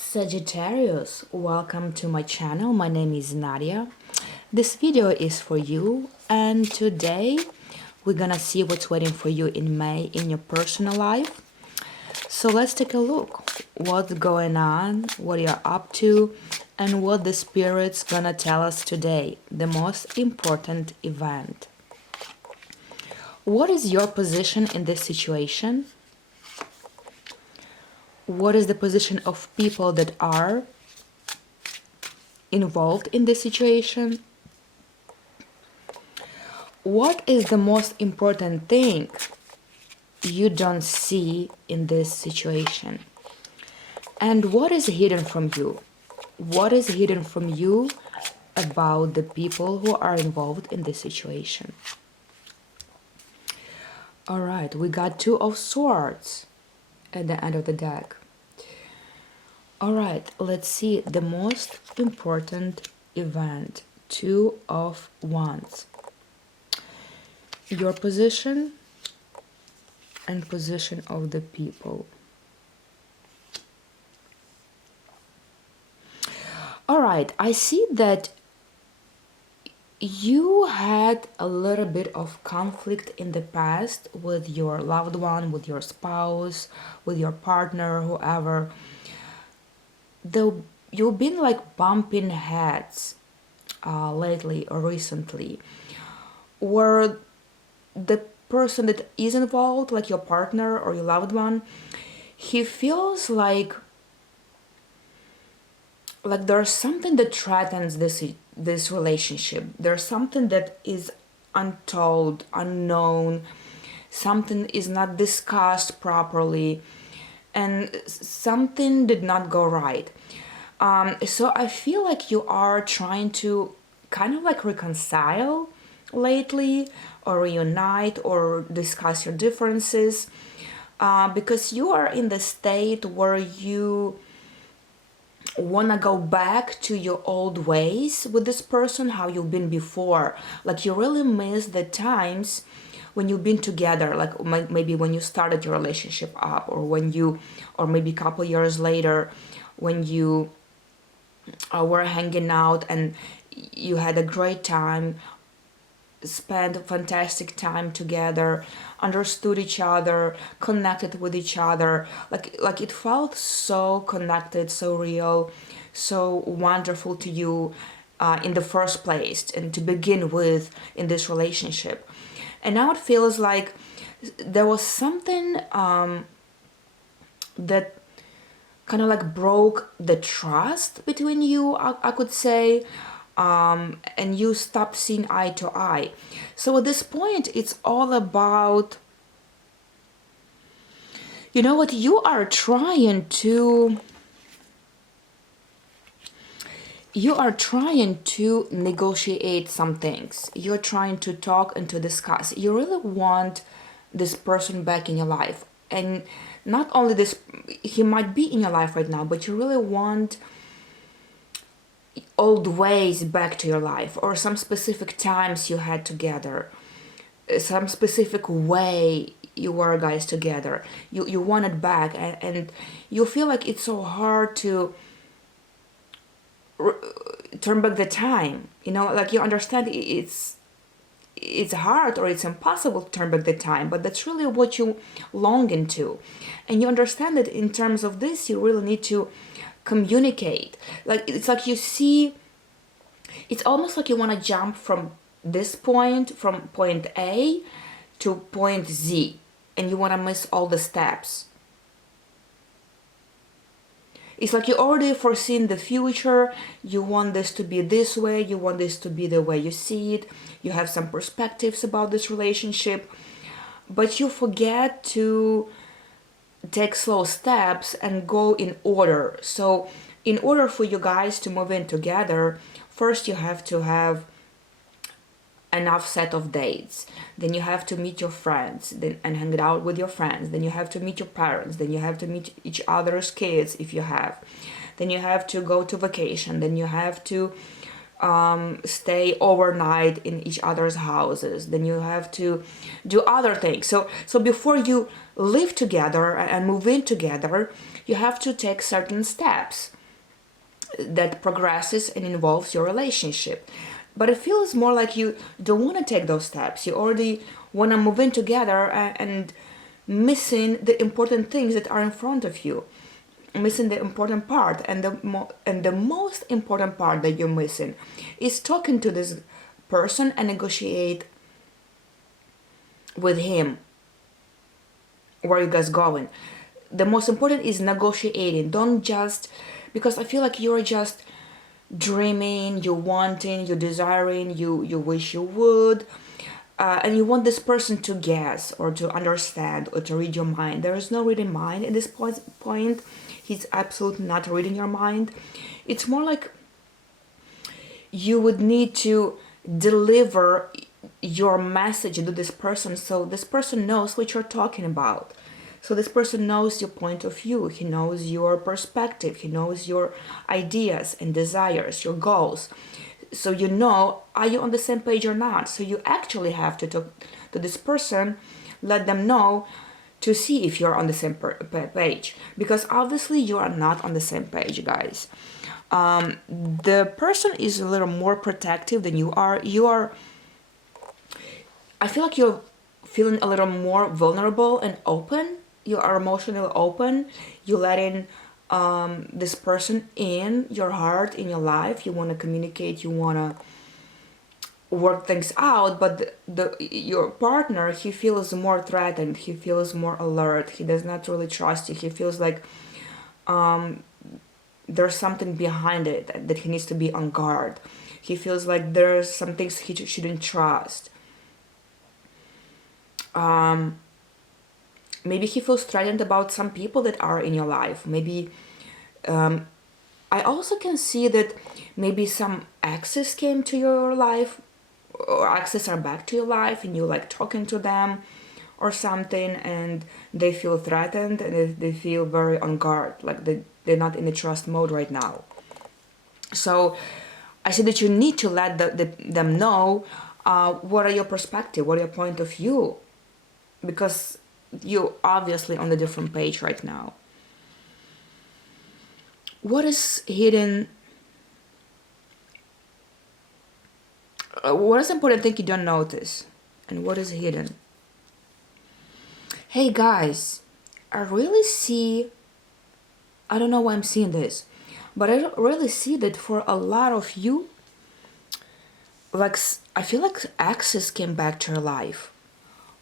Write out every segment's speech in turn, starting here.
Sagittarius, welcome to my channel. My name is Nadia. This video is for you, and today we're gonna see what's waiting for you in May in your personal life. So let's take a look what's going on, what you're up to, and what the spirit's gonna tell us today, the most important event. What is your position in this situation? What is the position of people that are involved in this situation? What is the most important thing you don't see in this situation? And what is hidden from you? What is hidden from you about the people who are involved in this situation? All right, we got Two of Swords at the end of the deck. All right, let's see the most important event. Two of Wands. Your position and position of the people. All right, I see that you had a little bit of conflict in the past with your loved one, with your spouse, with your partner, whoever. Though you've been like bumping heads lately or recently, where the person that is involved, like your partner or your loved one, he feels like there's something that threatens this relationship. There's something that is untold, unknown, something is not discussed properly, and something did not go right. So I feel like you are trying to kind of like reconcile lately, or reunite, or discuss your differences, because you are in the state where you want to go back to your old ways with this person, how you've been before. Like you really miss the times when you've been together, like maybe when you started your relationship up, or maybe a couple years later when you were hanging out and you had a great time, spent a fantastic time together, understood each other, connected with each other. Like it felt so connected, so real, so wonderful to you in the first place and to begin with in this relationship. And now it feels like there was something that kind of like broke the trust between you, I could say, and you stopped seeing eye to eye. So at this point, it's all about, you know what, you are trying to negotiate some things. You're trying to talk and to discuss. You really want this person back in your life. And not only this, he might be in your life right now, but you really want old ways back to your life, or some specific times you had together, some specific way you were guys together. You want it back, and you feel like it's so hard to turn back the time. You know, like you understand it's hard, or it's impossible to turn back the time, but that's really what you long into. And you understand that in terms of this, you really need to communicate. Like it's like you see, it's almost like you want to jump from this point, from point A to point Z, and you want to miss all the steps. It's like you already foreseen the future. You want this to be this way. You want this to be the way you see it. You have some perspectives about this relationship, but you forget to take slow steps and go in order. So in order for you guys to move in together, first you have to have enough set of dates. Then you have to meet your friends and hang out with your friends. Then you have to meet your parents. Then you have to meet each other's kids if you have. Then you have to go to vacation. Then you have to stay overnight in each other's houses. Then you have to do other things. So before you live together and move in together, you have to take certain steps that progresses and involves your relationship. But it feels more like you don't want to take those steps. You already want to move in together, and missing the important things that are in front of you, missing the important part. And the most important part that you're missing is talking to this person and negotiate with him where you guys going. The most important is negotiating. Don't just, because I feel like you're just dreaming, you're wanting, you're desiring, you wish you would, and you want this person to guess or to understand or to read your mind. There is no reading mind at this point. He's absolutely not reading your mind. It's more like you would need to deliver your message to this person, so this person knows what you're talking about. So this person knows your point of view, he knows your perspective, he knows your ideas and desires, your goals. So you know, are you on the same page or not? So you actually have to talk to this person, let them know, to see if you're on the same page. Because obviously you are not on the same page, guys. The person is a little more protective than you are. I feel like you're feeling a little more vulnerable and open. You are emotionally open. You're letting this person in your heart, in your life. You want to communicate. You want to work things out. But your partner, he feels more threatened. He feels more alert. He does not really trust you. He feels like there's something behind it, that he needs to be on guard. He feels like there's some things he shouldn't trust. Maybe he feels threatened about some people that are in your life. Maybe I also can see that maybe some exes came to your life, or exes are back to your life, and you like talking to them or something, and they feel threatened, and they feel very on guard, like they're not in the trust mode right now. So I see that you need to let them know what are your perspective, what are your point of view, because you're obviously on a different page right now. What is hidden? What is important thing you don't notice? And what is hidden? Hey guys, I really see, I don't know why I'm seeing this, but I really see that for a lot of you, like, I feel like exes came back to your life,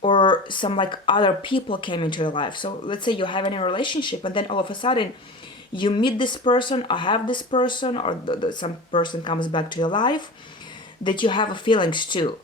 or some like other people came into your life. So let's say you're having a relationship, and then all of a sudden you meet this person, or have this person, or some person comes back to your life that you have feelings to,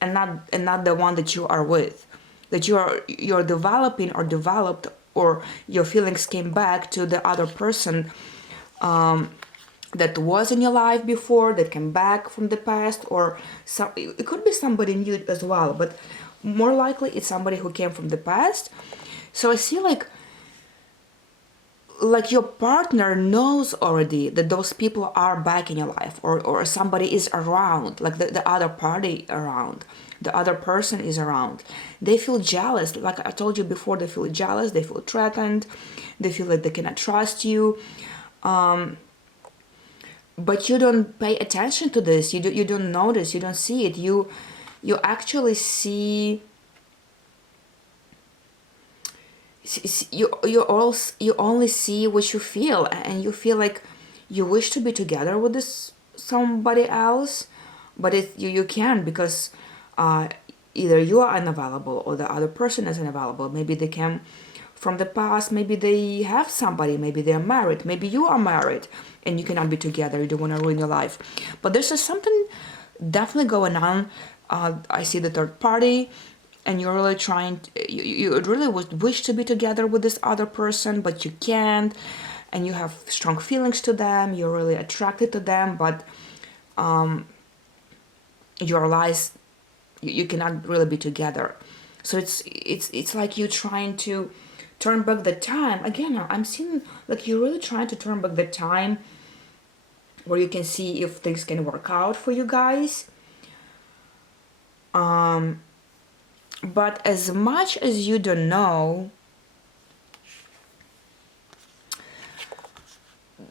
and not the one that you are with, that you're developing or developed, or your feelings came back to the other person that was in your life before, that came back from the past, or it could be somebody new as well, but more likely it's somebody who came from the past. So I see like your partner knows already that those people are back in your life, or somebody is around, like the other party around, the other person is around. They feel jealous, like I told you before. They feel jealous, they feel threatened, they feel like they cannot trust you, but you don't pay attention to this. You don't notice, you don't see it. You actually see, you only see what you feel, and you feel like you wish to be together with this somebody else, but you can't, because either you are unavailable or the other person is unavailable. Maybe they came from the past, maybe they have somebody, maybe they are married, maybe you are married and you cannot be together, you don't want to ruin your life. But there's just something definitely going on. I see the third party, and you're really trying you really would wish to be together with this other person, but you can't, and you have strong feelings to them, you're really attracted to them, but you realize you cannot really be together. So it's like you're trying to turn back the time. Again, I'm seeing like you're really trying to turn back the time where you can see if things can work out for you guys. But as much as you don't know,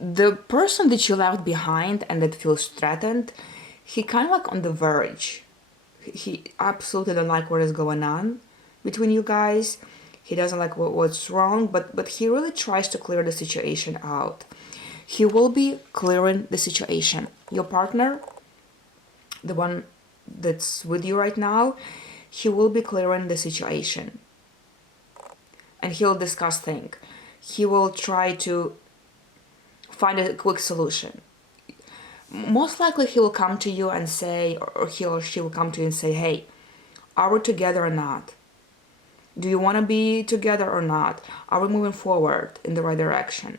the person that you left behind and that feels threatened, he kind of like on the verge. He absolutely don't like what is going on between you guys. He doesn't like what's wrong, but he really tries to clear the situation out. He will be clearing the situation. Your partner, the one that's with you right now, he will be clearing the situation. And he'll discuss things. He will try to find a quick solution. Most likely he will come to you and say, or he or she will come to you and say, hey, are we together or not? Do you want to be together or not? Are we moving forward in the right direction?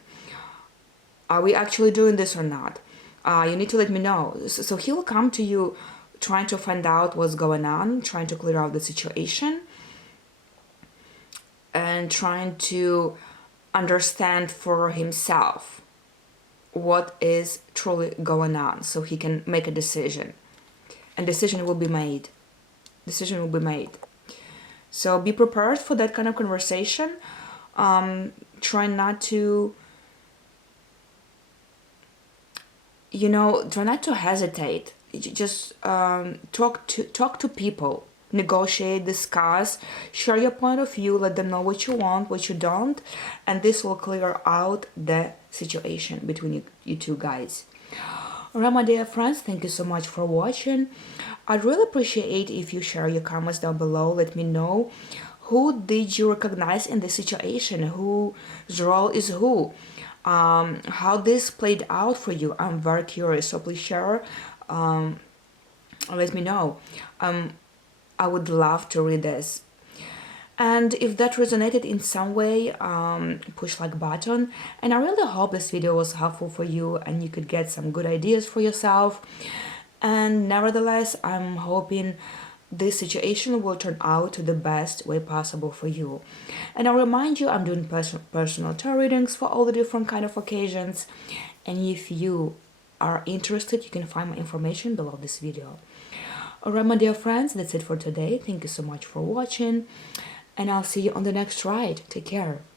Are we actually doing this or not? You need to let me know. So he will come to you trying to find out what's going on, trying to clear out the situation, and trying to understand for himself what is truly going on so he can make a decision. And decision will be made. Decision will be made. So be prepared for that kind of conversation. Try not to, try not to hesitate. Just talk to people, negotiate, discuss, share your point of view, let them know what you want, what you don't, and this will clear out the situation between you two guys. Alright, my dear friends, thank you so much for watching. I'd really appreciate if you share your comments down below. Let me know who did you recognize in this situation, whose role is who, how this played out for you. I'm very curious, so please share. Let me know. I would love to read this. And if that resonated in some way, push like button. And I really hope this video was helpful for you and you could get some good ideas for yourself. And nevertheless, I'm hoping this situation will turn out to the best way possible for you. And I'll remind you, I'm doing personal tarot readings for all the different kind of occasions. And if you are interested, you can find my information below this video. Alright, my dear friends, that's it for today. Thank you so much for watching. And I'll see you on the next ride. Take care.